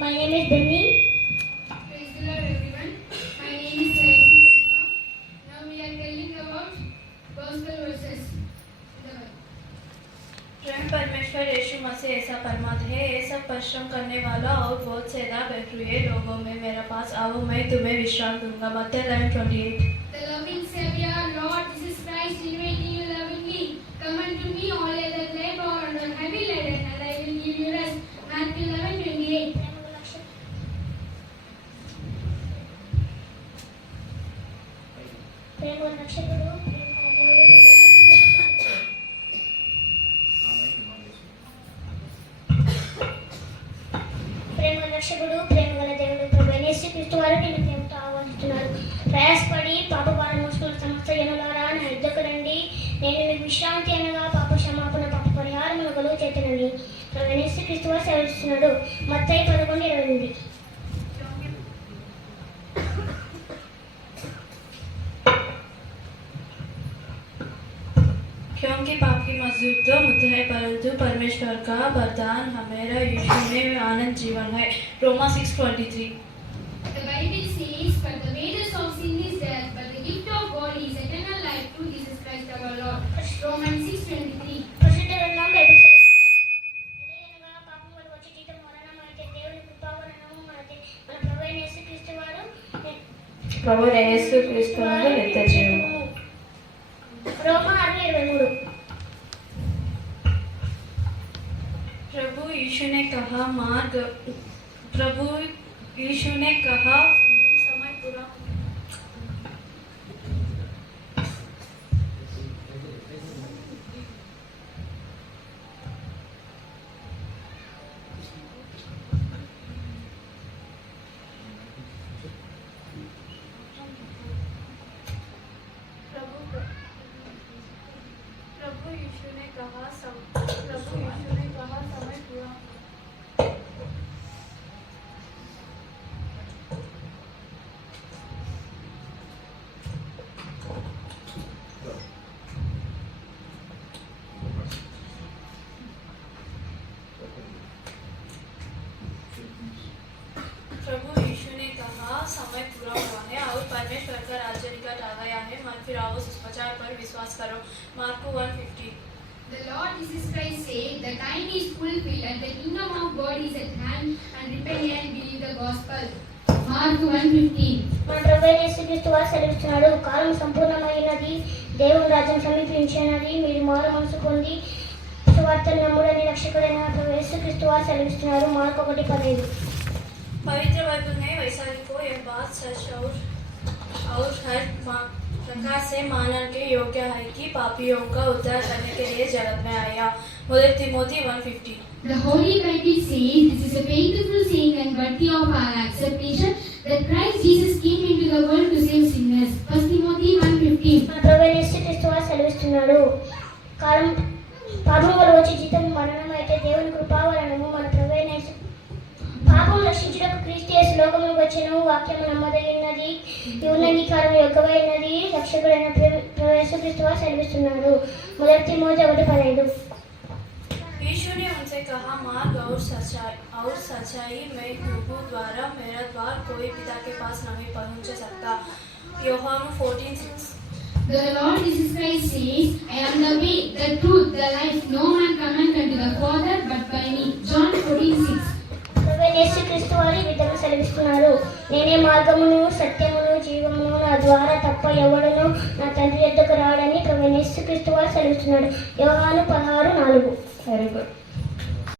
My name is Benny. Praise the Lord, everyone. My name is Jayasri Sharma. Now we are telling about gospel verses. स्वयं परमेश्वर यीशु मसीह ऐसा परमात्मा है ये सब परिश्रम करने वाला और बहुत से ना बैठे लोगों में मेरे पास आओ मैं तुम्हें विश्राम दूँगा मत्ती 11:28 The loving Savior, ప్రేమ రక్షకుడు ప్రేమ రక్షకుడు ప్రేమ గల దేవుడు ప్రభు యేసుక్రీస్తు వారు నేను ప్రేమతో ఆహ్వానిస్తున్నాడు ప్రయాసపడి పాప భారం మోసుకున్న సమస్త జనులారా నా యుద్ధకు రండి. నేను మీకు విశ్రాంతి అనగా పాప క్షమాపణ పాప పరిహారం కలుగు చేతనని ప్రభు యేసుక్రీస్తు వారు సెలవిస్తున్నాడు మత్తయి పదకొండు ఇరవై क्योंकि पाप की मजदूर तो मुद्दा है परंतु परमेश्वर का वरदान हमारा यीशु में आनंद जीवन है Roma 6:23 The Bible says, But the wages of sin is death, but the gift of God is eternal life through Jesus Christ our Lord. Romans 6:23. పరిశుద్ధ గ్రంథం బైబిల్ సెలవిస్తున్నది. ఎలాగనగా పాపం వల్ల వచ్చే జీతం మరణం అయితే దేవుని కృపావరణము మన దే- మన ప్రభు అయిన యేసుక్రీస్తు వారు प्रभु प्रभु यीशु ने कहा मार्ग। प्रभु यीशु ने कहा यीशु ने कहा, सम प्रभु यीशु ने कहा, समय पूरा प्रभु यीशु ने कहा, समय पूरा हुआ है और परमेश्वर का राज्य निकट आ गया है। मन फिर आओ सुसमाचार पर विश्वास करो। मार्को 150 The Lord Jesus Christ said, The time is fulfilled and the kingdom of God is at hand, and repent and believe the gospel. Mark 1:15. మన ప్రభు అయిన యేసుక్రీస్తు వారు సెలవిస్తున్నాడు కాలం సంపూర్ణమైనది దేవుని రాజ్యం సమీపించినది మీరు మారు మనసు పొంది సువార్తను నమ్ముడని రక్షకుడైన ప్రభు యేసుక్రీస్తు వారు సెలవిస్తున్నారు మార్కు ఒకటి పదహైదు पवित्र बाइबल में वैशाली को यह बात सच और और हर मा- प्रकार से मानने के योग्य है कि पापियों का उद्धार करने के लिए जगत में आया मुदर Timothy 150 The Holy Bible says this is a painful saying and worthy of our acceptation that Christ Jesus came into the world to save sinners. 1 Timothy 1:15. మన ప్రభు అయిన యేసుక్రీస్తు వారు సెలవిస్తున్నాడు కాలం పాపం వల్ల వచ్చే జీతం లోకములకు వచ్చెను వాక్యము నమ్మదగినది దేవుని అంగీకారం యొక్కమైనది రక్షకుడైన ప్రభు ప్రభు యేసుక్రీస్తు వారు సెలవిస్తున్నాడు మొదటి మోజ ఒకటి పదహైదు यीशु ने उनसे कहा मार्ग और सच्चाई और सच्चाई में प्रभु द्वारा मेरा द्वार कोई पिता के पास नहीं पहुंच सकता योहानु 14:6 The Lord Jesus Christ says, I am the way, the truth, the life. No man cometh unto the Father నేనే మార్గమును సత్యమును జీవమును నా ద్వారా తప్ప ఎవడను నా తండ్రి ఎద్దకు రాడని క్రీస్తు వారు సెలవుస్తున్నాడు. యోగాను పదహారు నాలుగు. Very good